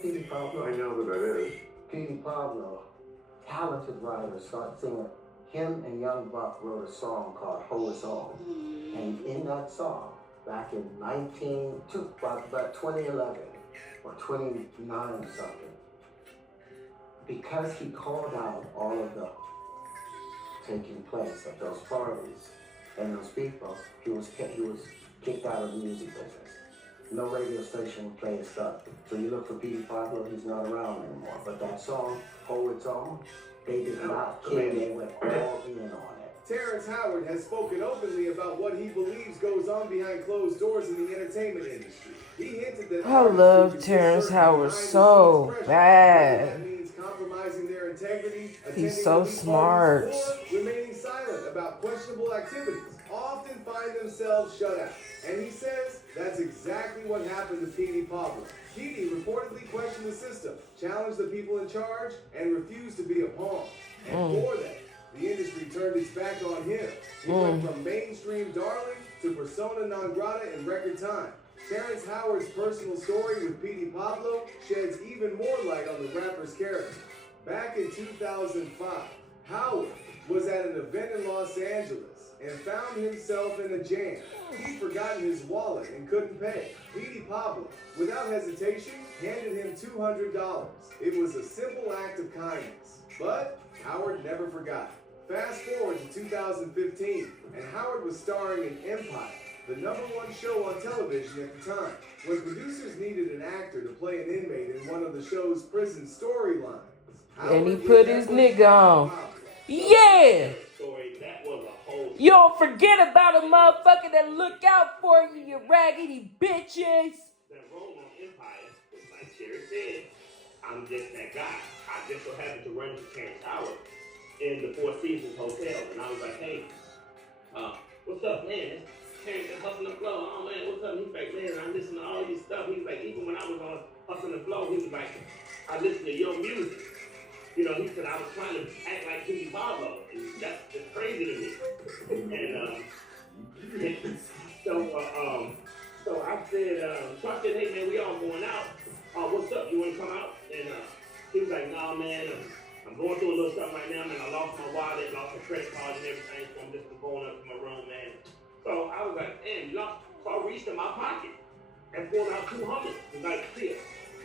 Petey Pablo? I know who that is. Petey Pablo, talented writer, started singing. Him and Young Buck wrote a song called Hold Us On. And in that song, back in about 2011 or 29 or something, because he called out all of the taking place of those parties and those people, he was kicked out of the music business. No radio station would play his stuff. So you look for Petey Pablo, he's not around anymore. But that song, Hold Its Own, they did not kill him, they went all in on it. Terrence Howard has spoken openly about what he believes goes on behind closed doors in the entertainment industry. He hinted that I love Terrence Howard so bad. That means compromising their integrity, He's so smart. Or remaining silent about questionable activities, often find themselves shut out. And he says that's exactly what happened to Petey Pablo. Petey reportedly questioned the system, challenged the people in charge, and refused to be a pawn. And for that, the industry turned its back on him. He went from mainstream darling to persona non grata in record time. Terrence Howard's personal story with Petey Pablo sheds even more light on the rapper's character. Back in 2005, Howard was at an event in Los Angeles and found himself in a jam. He'd forgotten his wallet and couldn't pay. Petey Pablo, without hesitation, handed him $200. It was a simple act of kindness, but Howard never forgot. Fast forward to 2015, and Howard was starring in Empire, the #1 show on television at the time. When producers needed an actor to play an inmate in one of the show's prison storylines, And he put his nigga on. Yeah! You don't forget about a motherfucker that look out for you, you raggedy bitches. That role on Empire was like Cherry said, I'm just that guy. I just so happened to run into Terrence Howard in the Four Seasons Hotel, and I was like, hey, what's up, man? Terrence and Hustle the Flow. Oh man, what's up? He's like, man, I listen to all these stuff. He's like, even when I was on Hustle the Flow, he was like, I listen to your music. You know, he said I was trying to act like Petey Pablo, and that's just crazy to me. And so I said, hey man, we all going out. What's up? You want to come out? And he was like, nah man, I'm going through a little something right now, man. I lost my wallet, lost my credit card and everything, so I'm just going up to my room, man. So I was like, damn, you lost. So I reached in my pocket and pulled out $200. He was like, here.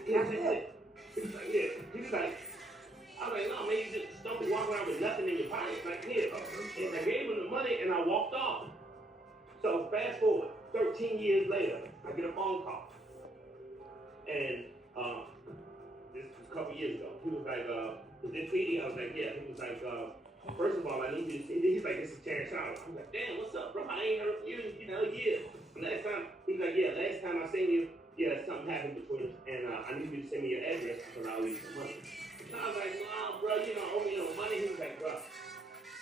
Here's it. He was like, yeah. He was like, I was like, no, man, you just don't be walking around with nothing in your pocket. Like, here. And I gave him the money and I walked off. So fast forward, 13 years later, I get a phone call. And this was a couple years ago. He was like, is this Petey? I was like, yeah. He was like, first of all, I need you to see. He's like, this is Terrence Howard. I was like, damn, what's up, bro? I ain't heard from you in a year. Last time, he's like, yeah, last time I seen you, yeah, something happened between us. And I need you to send me your address because I owe you some money. And I was like, no, bro, you don't owe me no money. He was like, bro,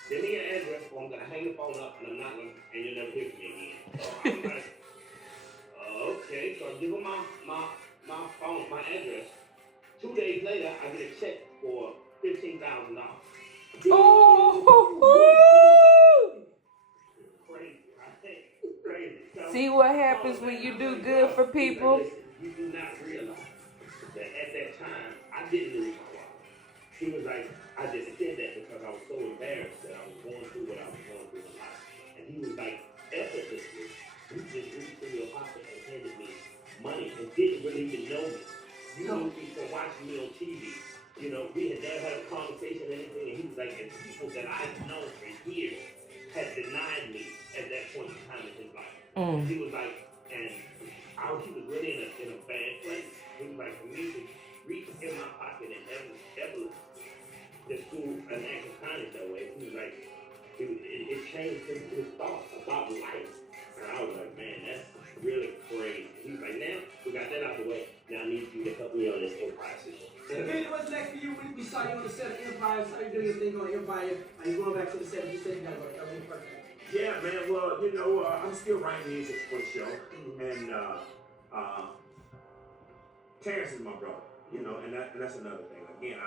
send me your address or I'm going to hang the phone up and I'm not going to, and you'll never hear from me again. So I was like, okay. So I give him my phone, my address. 2 days later, I get a check for $15,000. Oh, Crazy, right? Crazy. So, see what happens when you do good for people? You do not realize that at that time, I didn't lose my wallet. He was like, I just did that because I was so embarrassed that I was going through what I was going through in life. And he was like, effortlessly, he just reached in your pocket and handed me money and didn't really even know me. You know me from watching me on TV. You know, we had never had a conversation or anything, and he was like, and people that I've known for years had denied me at that point in time in his life. And he was like, and he was really in a bad place. He was like, for me to reach in my pocket and ever just do an act of kindness that way, he was like, it changed his thoughts about life. And I was like, man, that's really crazy. He was like, now we got that out the way. Now I need you to help me on this Empire situation. Okay, what's next for you? We saw you on the set of Empire. So you're doing your thing on Empire. Are you going back to the set? You said you got to go to LA first. Yeah, man. Well, you know, I'm still writing music for the show, and Terrence is my brother. You know, and that's another thing. Again,